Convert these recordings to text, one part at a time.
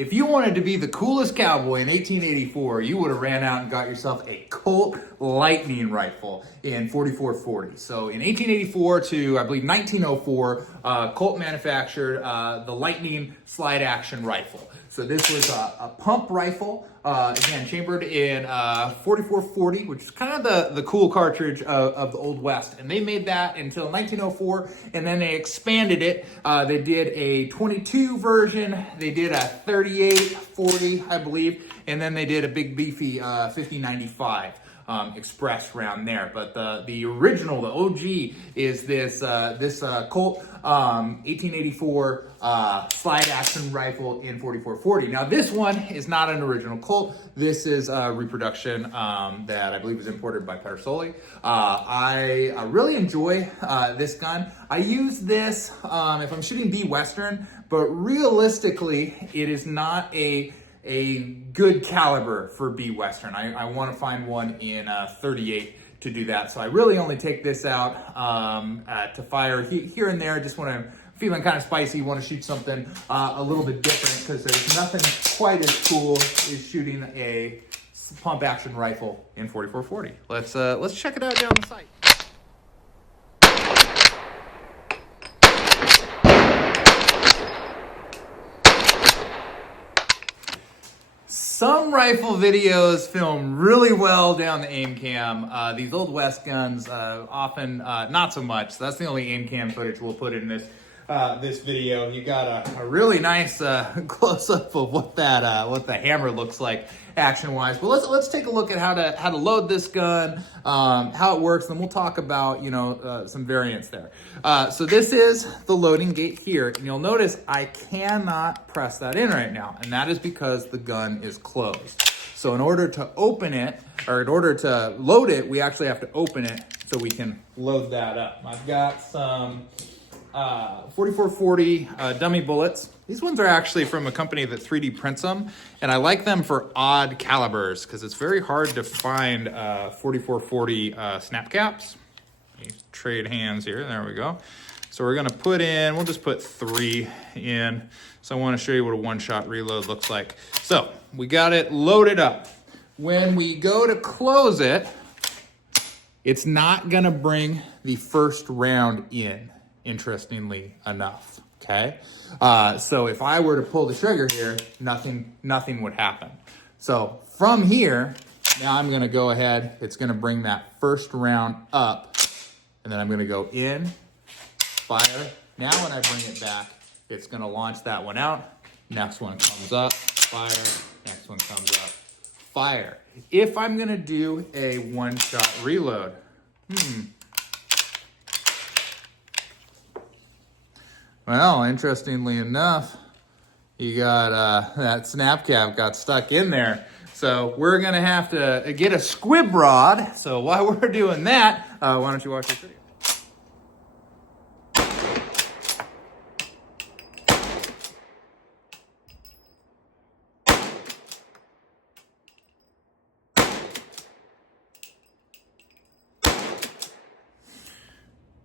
If you wanted to be the coolest cowboy in 1884, you would have ran out and got yourself a Colt Lightning rifle in 4440. So in 1884 to, I believe, 1904, Colt manufactured the Lightning slide action rifle. So this was a pump rifle, again, chambered in 4440, which is kind of the cool cartridge of the Old West. And they made that until 1904, and then they expanded it. They did a 22 version, they did a 38, 40, I believe, and then they did a big beefy 5095. Express around there, but the original, the OG, is this Colt 1884 slide action rifle in 4440. Now this one is not an original Colt. This is a reproduction that I believe was imported by Pedersoli. I really enjoy this gun. I use this if I'm shooting B Western, but realistically, it is not a good caliber for B Western. I want to find one in 38 to do that. So I really only take this out to fire here and there. Just when I'm feeling kind of spicy, want to shoot something a little bit different, because there's nothing quite as cool as shooting a pump action rifle in 4440. Let's check it out down the site. Some rifle videos film really well down the aim cam. These Old West guns often not so much. So that's the only aim cam footage we'll put in this video. You got a really nice close up of what the hammer looks like action wise. But let's take a look at how to load this gun, how it works, and then we'll talk about some variants there. So this is the loading gate here, and you'll notice I cannot press that in right now, and that is because the gun is closed. So in order to open it, or in order to load it, we actually have to open it so we can load that up. I've got some 4440 dummy bullets. These ones are actually from a company that 3D prints them, and I like them for odd calibers because it's very hard to find 4440 snap caps. Trade hands here, there we go. So we're gonna put in, we'll just put 3 in. So I wanna show you what a one-shot reload looks like. So we got it loaded up. When we go to close it, it's not gonna bring the first round in, interestingly enough, okay? So if I were to pull the trigger here, nothing would happen. So from here, now I'm gonna go ahead, it's gonna bring that first round up, and then I'm gonna go in, fire. Now when I bring it back, it's gonna launch that one out. Next one comes up, fire. Next one comes up, fire. If I'm gonna do a one-shot reload, well, interestingly enough, you got that snap cap got stuck in there. So we're gonna have to get a squib rod. So while we're doing that, why don't you watch this video?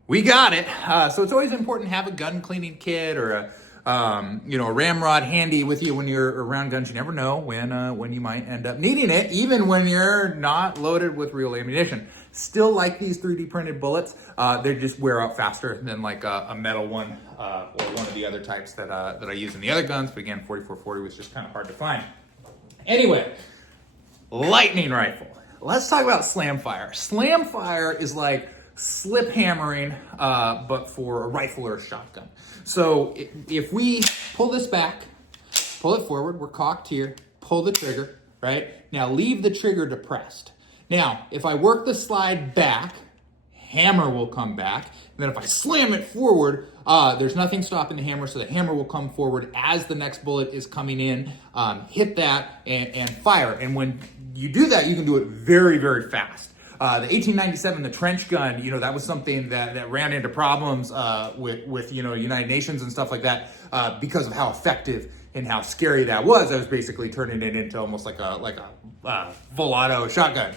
We got it. So it's always important to have a gun cleaning kit or a ramrod handy with you when you're around guns. You never know when you might end up needing it, even when you're not loaded with real ammunition. Still like these 3D printed bullets. They just wear out faster than like a metal one or one of the other types that I use in the other guns. But again, 4440 was just kind of hard to find. Anyway, Lightning rifle. Let's talk about slam fire. Slam fire is like slip hammering, but for a rifle or a shotgun. So if we pull this back, pull it forward, we're cocked here, pull the trigger, right? Now leave the trigger depressed. Now, if I work the slide back, hammer will come back. And then if I slam it forward, there's nothing stopping the hammer, so the hammer will come forward as the next bullet is coming in, hit that and fire. And when you do that, you can do it very, very fast. The 1897, the trench gun, that was something that ran into problems with United Nations and stuff like that because of how effective and how scary that was. I was basically turning it into almost like a full auto shotgun.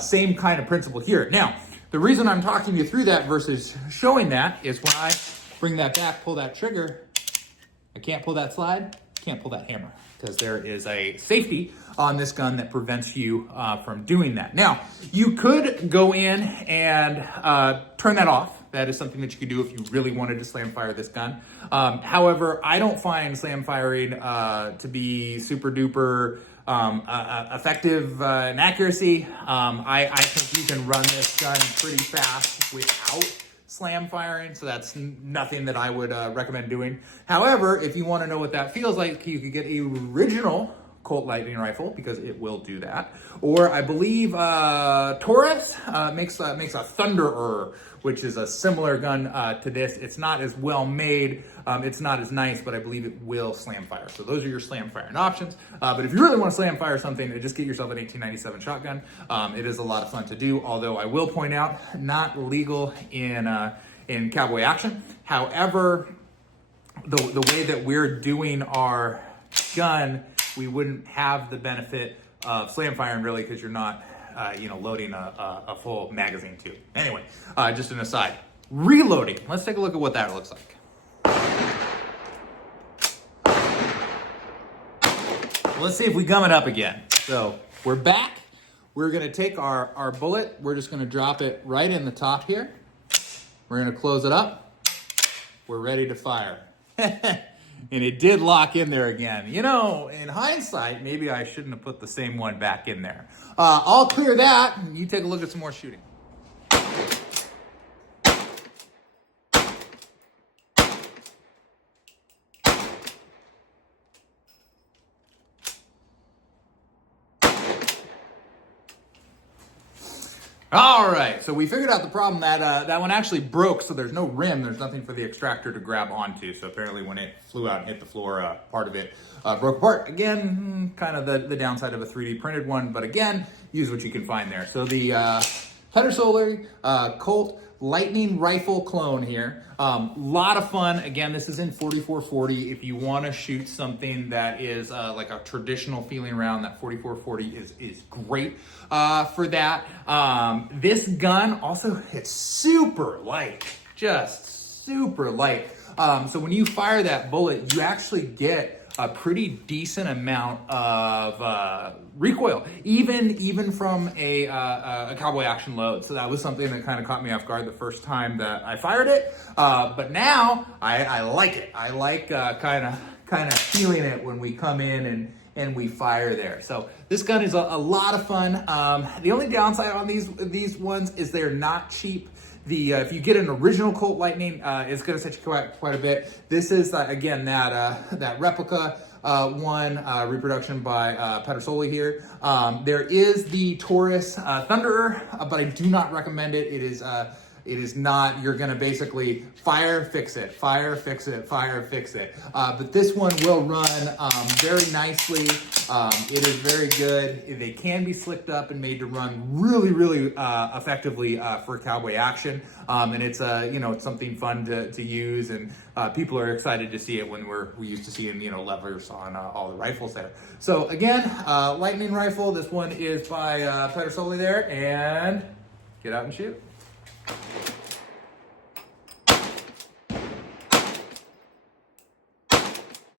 Same kind of principle here. Now, the reason I'm talking you through that versus showing that is when I bring that back, pull that trigger, I can't pull that slide, can't pull that hammer because there is a safety on this gun that prevents you from doing that. Now, you could go in and turn that off. That is something that you could do if you really wanted to slam fire this gun. However, I don't find slam firing to be super duper effective in accuracy. I think you can run this gun pretty fast without slam firing, so that's nothing that I would recommend doing. However, if you want to know what that feels like, you could get a original Colt Lightning rifle because it will do that. Or I believe Taurus makes a Thunderer, which is a similar gun to this. It's not as well made, it's not as nice, but I believe it will slam fire. So those are your slam firing options. But if you really want to slam fire something, just get yourself an 1897 shotgun. It is a lot of fun to do, although I will point out, not legal in cowboy action. However, the way that we're doing our gun, we wouldn't have the benefit of slam firing really because you're not loading a full magazine tube. Anyway, just an aside. Reloading. Let's take a look at what that looks like. Let's see if we gum it up again. So we're back. We're gonna take our bullet. We're just gonna drop it right in the top here. We're gonna close it up. We're ready to fire. And it did lock in there again. You know, in hindsight, maybe I shouldn't have put the same one back in there. I'll clear that. You take a look at some more shooting. All right, so we figured out the problem that that one actually broke, so there's no rim, there's nothing for the extractor to grab onto. So apparently when it flew out and hit the floor, part of it broke apart. Again, kind of the downside of a 3D printed one, but again, use what you can find there. So the Pedersoli Colt Lightning rifle clone here. Lot of fun. Again, this is in 4440. If you want to shoot something that is like a traditional feeling round, that 4440 is great for that. This gun also, it's super light, just super light. So when you fire that bullet, you actually get a pretty decent amount of recoil, even from a cowboy action load. So that was something that kind of caught me off guard the first time that I fired it. But now I like it. I like kind of feeling it when we come in and we fire there. So this gun is a lot of fun. The only downside on these ones is they're not cheap. If you get an original Colt Lightning, it's going to set you quite a bit. This is, again, that replica one, reproduction by Pedersoli here. There is the Taurus Thunderer, but I do not recommend it. It is not, you're going to basically fire, fix it, fire, fix it, fire, fix it. But this one will run very nicely. It is very good. They can be slicked up and made to run really effectively for cowboy action. And it's it's something fun to use, and people are excited to see it when we used to seeing levers on all the rifles there. So again, Lightning rifle. This one is by Pedersoli there, and get out and shoot.